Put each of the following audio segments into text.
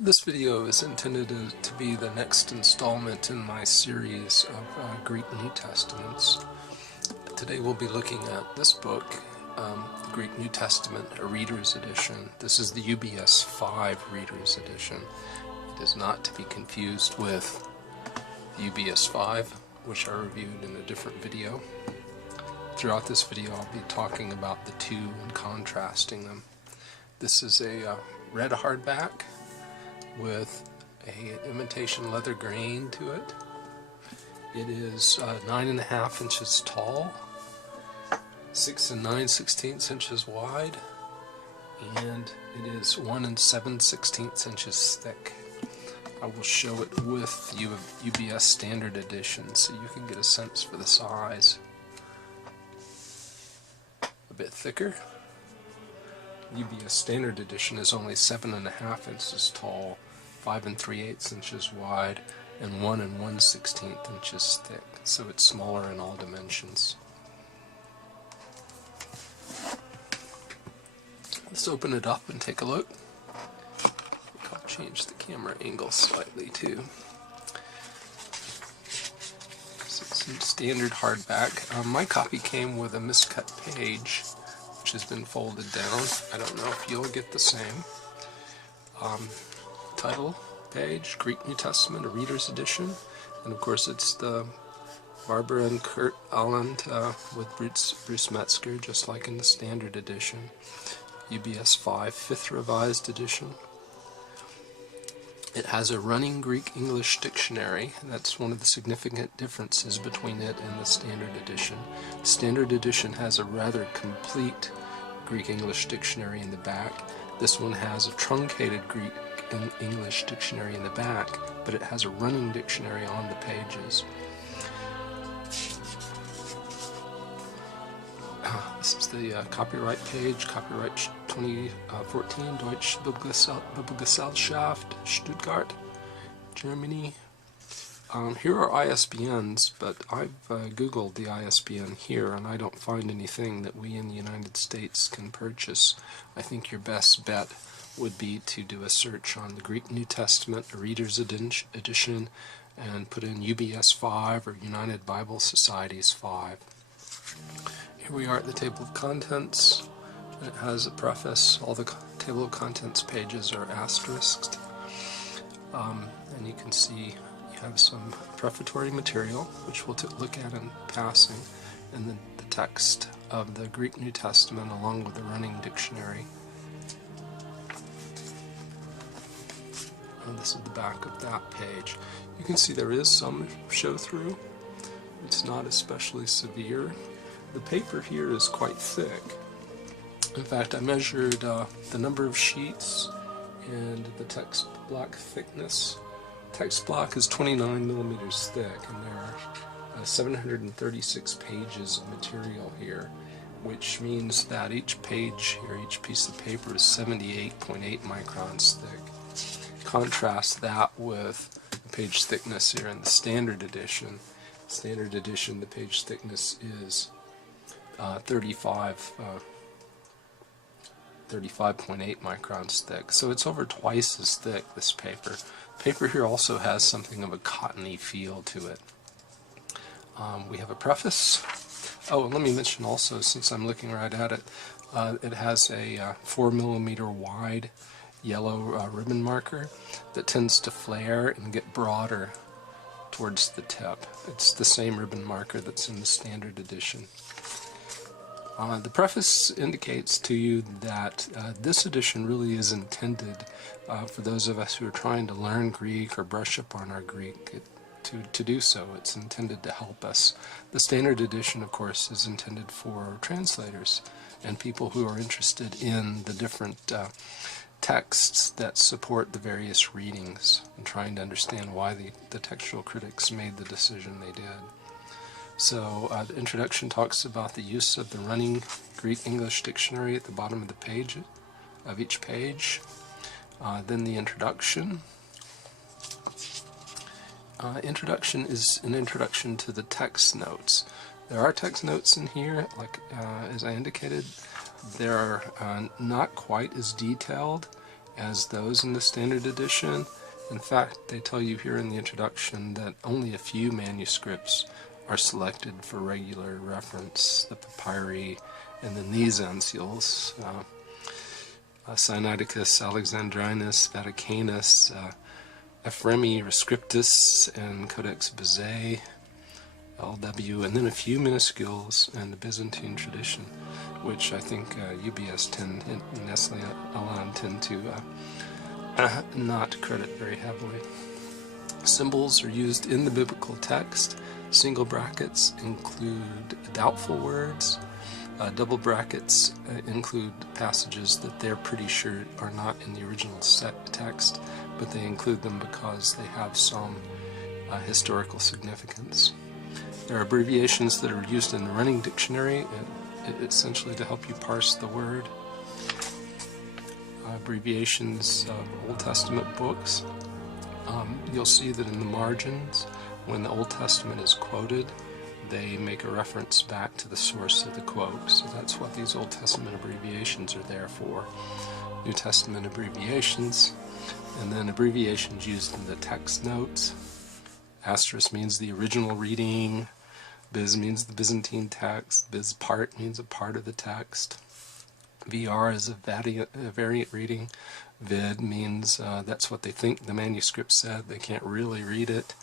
This video is intended to be the next installment in my series of Greek New Testaments. Today we'll be looking at this book, the Greek New Testament, a Reader's Edition. This is the UBS5 Reader's Edition. It is not to be confused with the UBS5, which I reviewed in a different video. Throughout this video I'll be talking about the two and contrasting them. This is a red hardback with a imitation leather grain to it. It is 9.5 inches tall, 6 9/16 inches wide, and it is 1 7/16 inches thick. I will show it with the UBS Standard Edition so you can get a sense for the size. A bit thicker. UBS Standard Edition is only 7.5 inches tall, 5 3/8 inches wide, and 1 1/16 inches thick, so it's smaller in all dimensions. Let's open it up and take a look. I'll change the camera angle slightly too. So it's in standard hardback. My copy came with a miscut page, which has been folded down. I don't know if you'll get the same. Title page, Greek New Testament, a Reader's Edition, and of course it's the Barbara and Kurt Alland with Bruce Metzger, just like in the Standard Edition. UBS5 5th Revised Edition. It has a running Greek-English dictionary. That's one of the significant differences between it and the Standard Edition. The Standard Edition has a rather complete Greek-English dictionary in the back. This one has a truncated Greek-English dictionary in the back, but it has a running dictionary on the pages. This is the copyright page, copyright 2014, Deutsche Bibelgesellschaft, Stuttgart, Germany. Here are ISBNs, but I've Googled the ISBN here and I don't find anything that we in the United States can purchase. I think your best bet would be to do a search on the Greek New Testament, a Reader's Edition, and put in UBS5 or United Bible Societies 5. Here we are at the table of contents. It has a preface. All the table of contents pages are asterisked. And you can see you have some prefatory material, which we'll look at in passing, and then the text of the Greek New Testament along with the running dictionary. And this is the back of that page. You can see there is some show-through. It's not especially severe. The paper here is quite thick. In fact, I measured the number of sheets and the text block thickness. Text block is 29 millimeters thick, and there are 736 pages of material here, which means that each page here, each piece of paper, is 78.8 microns thick. Contrast that with the page thickness here in the Standard Edition. Standard Edition, the page thickness is 35.8 microns thick, so it's over twice as thick, this paper. Paper here also has something of a cottony feel to it. We have a preface. Oh, and let me mention also, since I'm looking right at it, it has a 4 millimeter wide yellow ribbon marker that tends to flare and get broader towards the tip. It's the same ribbon marker that's in the Standard Edition. The preface indicates to you that this edition really is intended for those of us who are trying to learn Greek or brush up on our Greek to do so. It's intended to help us. The Standard Edition, of course, is intended for translators and people who are interested in the different texts that support the various readings and trying to understand why the textual critics made the decision they did. So the introduction talks about the use of the running Greek-English dictionary at the bottom of the page, of each page. Then the introduction. Introduction is an introduction to the text notes. There are text notes in here, like as I indicated. They're not quite as detailed as those in the standard edition. In fact, they tell you here in the introduction that only a few manuscripts are selected for regular reference, the papyri and then these uncials, Sinaiticus, Alexandrinus, Vaticanus, Ephremi Rescriptus, and Codex Bezae, LW, and then a few minuscules and the Byzantine tradition, which I think UBS 10 and Nestle Aland tend to not credit very heavily. Symbols are used in the biblical text. Single brackets include doubtful words. Double brackets include passages that they're pretty sure are not in the original text, but they include them because they have some historical significance. There are abbreviations that are used in the running dictionary, essentially to help you parse the word. Abbreviations of Old Testament books. You'll see that in the margins, when the Old Testament is quoted, they make a reference back to the source of the quote. So that's what these Old Testament abbreviations are there for. New Testament abbreviations, and then abbreviations used in the text notes. Asterisk means the original reading. Biz means the Byzantine text. Biz part means a part of the text. VR is a variant reading. Vid means that's what they think the manuscript said. They can't really read it.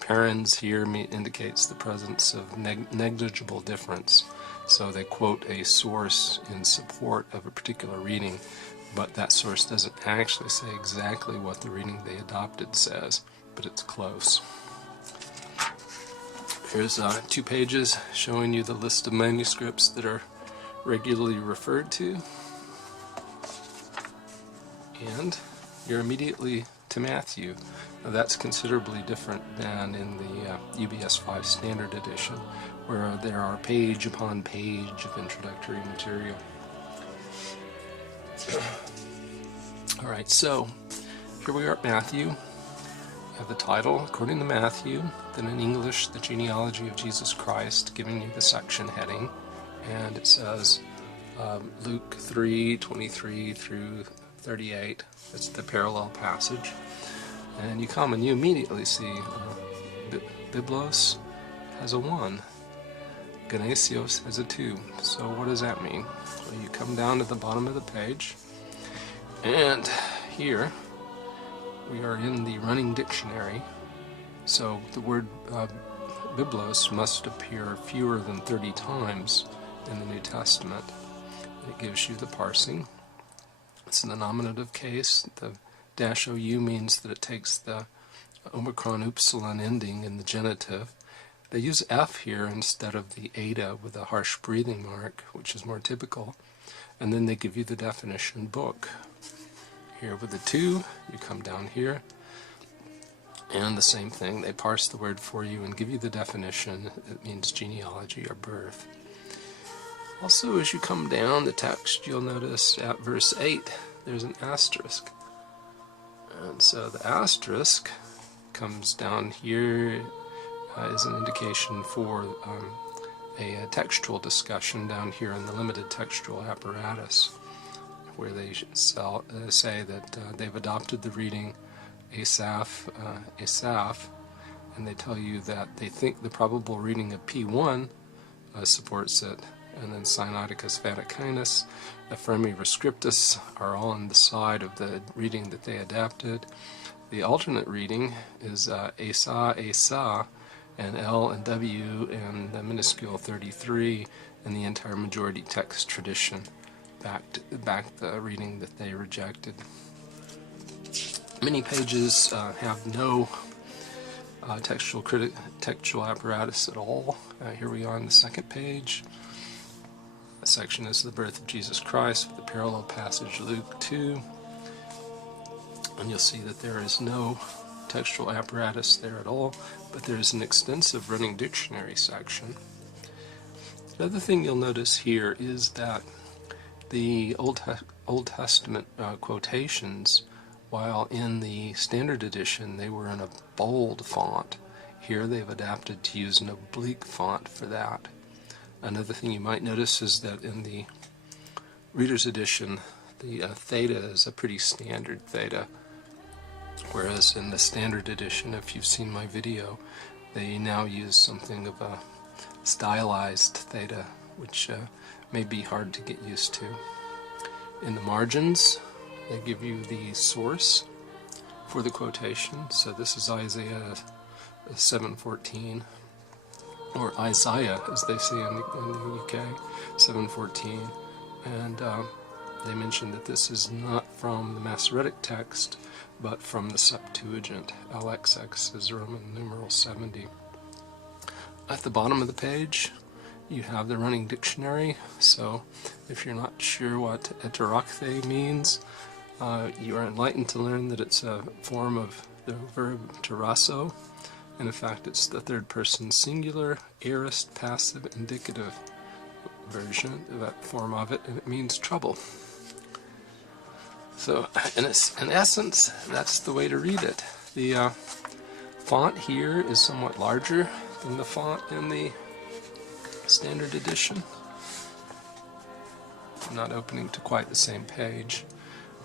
Parens here indicates the presence of negligible difference. So they quote a source in support of a particular reading, but that source doesn't actually say exactly what the reading they adopted says, but it's close. Here's 2 pages showing you the list of manuscripts that are regularly referred to. And you're immediately to Matthew. Now that's considerably different than in the UBS5 standard edition, where there are page upon page of introductory material. Alright, so here we are at Matthew. You have the title, according to Matthew, then in English, the genealogy of Jesus Christ, giving you the section heading, and it says Luke 3:23 through 38. That's the parallel passage. And you come and you immediately see Biblos has a 1. Genesios has a 2. So what does that mean? Well, you come down to the bottom of the page, and here we are in the running dictionary. So the word Biblos must appear fewer than 30 times in the New Testament. It gives you the parsing. It's in the nominative case. The -ou means that it takes the omicron upsilon ending in the genitive. They use F here instead of the eta with a harsh breathing mark, which is more typical. And then they give you the definition book. Here with the 2, you come down here, and the same thing. They parse the word for you and give you the definition. It means genealogy or birth. Also, as you come down the text, you'll notice at verse 8, there's an asterisk. And so the asterisk comes down here as an indication for a textual discussion down here in the limited textual apparatus, where they say that they've adopted the reading Asaph, and they tell you that they think the probable reading of P1 supports it, and then Sinaiticus, Vaticanus, Ephremi Rescriptus are all on the side of the reading that they adapted. The alternate reading is Asa, and L and W and the minuscule 33, and the entire majority text tradition back the reading that they rejected. Many pages have no textual apparatus at all. Here we are on the second page. The section is the birth of Jesus Christ with the parallel passage Luke 2. And you'll see that there is no textual apparatus there at all, but there is an extensive running dictionary section. The other thing you'll notice here is that the Old Testament quotations, while in the standard edition they were in a bold font, here they've adapted to use an oblique font for that. Another thing you might notice is that in the Reader's edition, the theta is a pretty standard theta, whereas in the standard edition, if you've seen my video, they now use something of a stylized theta, which may be hard to get used to. In the margins, they give you the source for the quotation. So this is Isaiah 7:14, or Isaiah as they say in the UK, 7:14, and they mention that this is not from the Masoretic text, but from the Septuagint. LXX is Roman numeral 70. At the bottom of the page, you have the running dictionary, so if you're not sure what eterokthe means, you are enlightened to learn that it's a form of the verb terasso, and in fact it's the third person singular, aorist, passive, indicative version, that form of it, and it means trouble. So in essence, that's the way to read it. The font here is somewhat larger than the font in the standard edition. I'm not opening to quite the same page,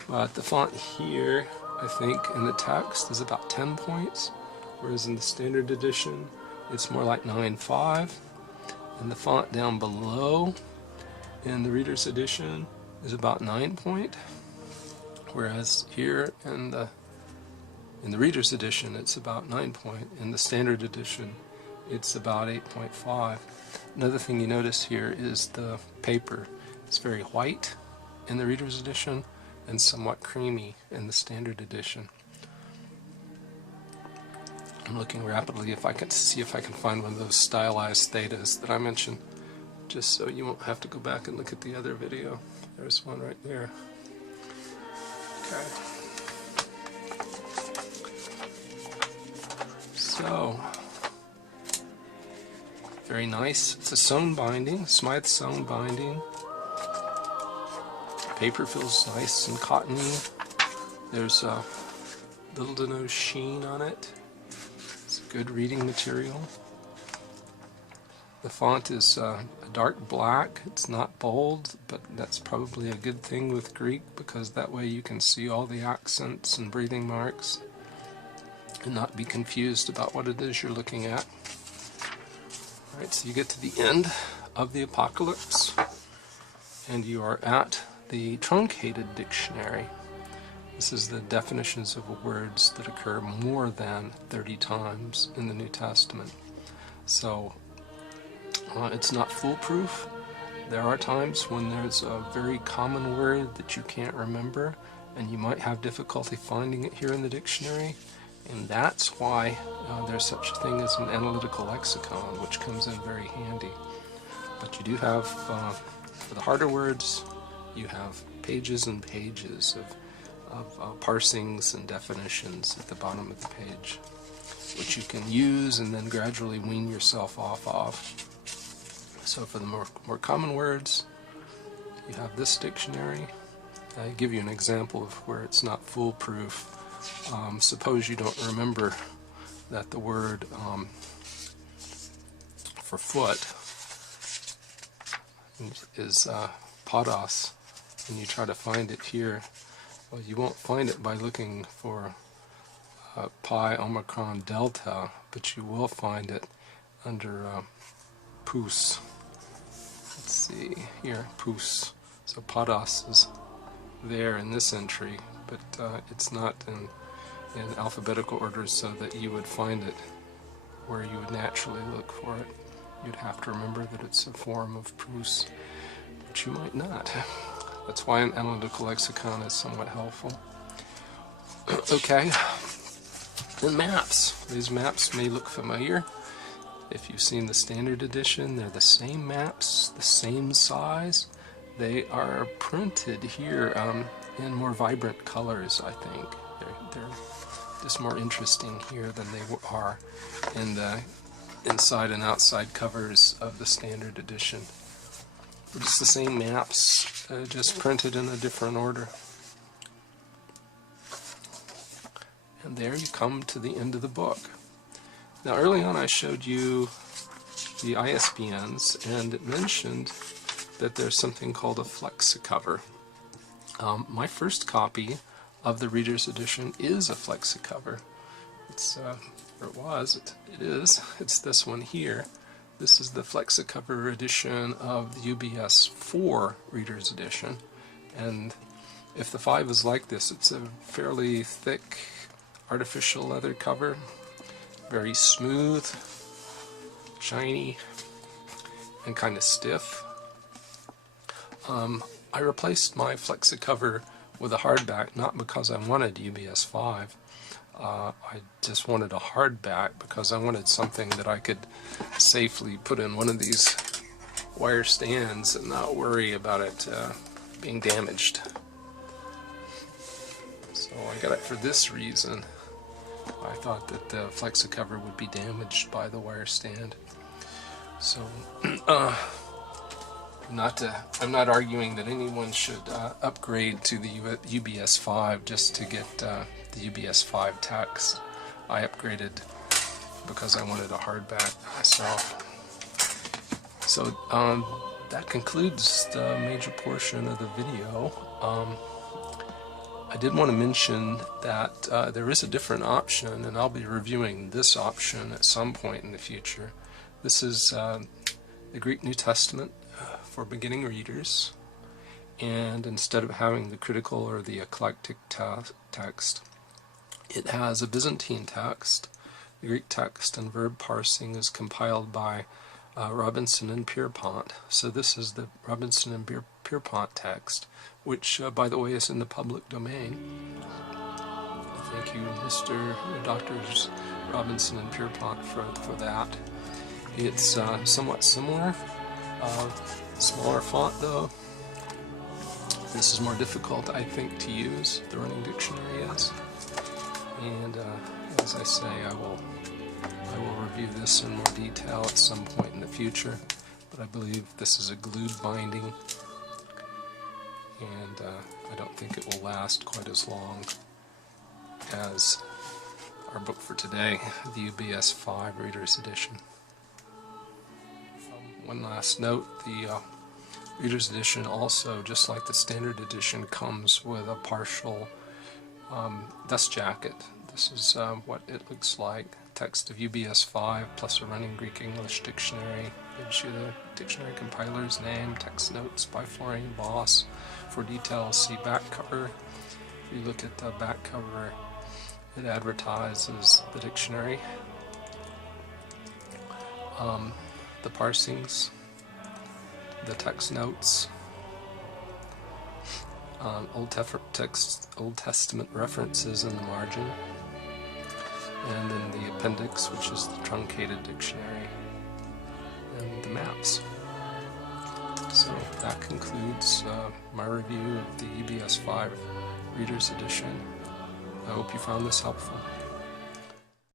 but the font here, I think, in the text is about 10 points, whereas in the standard edition it's more like 9.5, and the font down below in the reader's edition is about 9 point, whereas here in the reader's edition it's about 9 point. In the standard edition it's about 8.5. Another thing you notice here is the paper. It's very white in the reader's edition and somewhat creamy in the standard edition. I'm looking rapidly if I can see if I can find one of those stylized thetas that I mentioned, just so you won't have to go back and look at the other video. There's one right there. Okay. So, very nice. It's a sewn binding, Smythe sewn binding. Paper feels nice and cottony. There's a little to no sheen on it. It's good reading material. The font is a dark black. It's not bold, but that's probably a good thing with Greek, because that way you can see all the accents and breathing marks and not be confused about what it is you're looking at. Alright, so you get to the end of the Apocalypse, and you are at the truncated dictionary. This is the definitions of words that occur more than 30 times in the New Testament. So it's not foolproof. There are times when there's a very common word that you can't remember, and you might have difficulty finding it here in the dictionary, and that's why there's such a thing as an analytical lexicon, which comes in very handy. But you do have, for the harder words, you have pages and pages of parsings and definitions at the bottom of the page, which you can use and then gradually wean yourself off of. So for the more common words, you have this dictionary. I give you an example of where it's not foolproof. Suppose you don't remember that the word for foot is podos, and you try to find it here. Well, you won't find it by looking for pi omicron delta, but you will find it under pous. Let's see here, pous. So podos is there in this entry, but it's not in alphabetical order so that you would find it where you would naturally look for it. You'd have to remember that it's a form of pous, but you might not. That's why an analytical lexicon is somewhat helpful. Okay, then maps. These maps may look familiar. If you've seen the standard edition, they're the same maps, the same size. They are printed here in more vibrant colors, I think. They're just more interesting here than they are in the inside and outside covers of the standard edition. They're just the same maps, just printed in a different order. And there you come to the end of the book. Now early on I showed you the ISBNs, and it mentioned that there's something called a flexicover. My first copy of the Reader's Edition is a FlexiCover. It's, or it was, it is. It's this one here. This is the FlexiCover edition of the UBS4 Reader's Edition. And if the 5 is like this, it's a fairly thick artificial leather cover, very smooth, shiny, and kind of stiff. I replaced my FlexiCover with a hardback, not because I wanted UBS5. I just wanted a hardback because I wanted something that I could safely put in one of these wire stands and not worry about it being damaged. So I got it for this reason. I thought that the FlexiCover would be damaged by the wire stand. So, I'm not arguing that anyone should upgrade to the UBS5 just to get the UBS5 text. I upgraded because I wanted a hardback myself. So that concludes the major portion of the video. I did want to mention that there is a different option, and I'll be reviewing this option at some point in the future. This is the Greek New Testament for beginning readers, and instead of having the critical or the eclectic text, it has a Byzantine text. The Greek text and verb parsing is compiled by Robinson and Pierpont. So this is the Robinson and Pierpont text, which, by the way, is in the public domain. Thank you, Drs. Robinson and Pierpont for that. It's somewhat similar. Smaller font, though. This is more difficult, I think, to use. The Running Dictionary is. And as I say, I will review this in more detail at some point in the future. But I believe this is a glued binding, and I don't think it will last quite as long as our book for today, the UBS5 Reader's Edition. One last note, the Reader's Edition also, just like the Standard Edition, comes with a partial dust jacket. This is what it looks like. Text of UBS5 plus a running Greek-English dictionary. Gives you the dictionary compiler's name, text notes by Florian Boss. For details, see back cover. If you look at the back cover, it advertises the dictionary. The parsings, the text notes, Old Testament references in the margin, and then the appendix, which is the truncated dictionary, and the maps. So that concludes my review of the UBS5 Reader's Edition. I hope you found this helpful.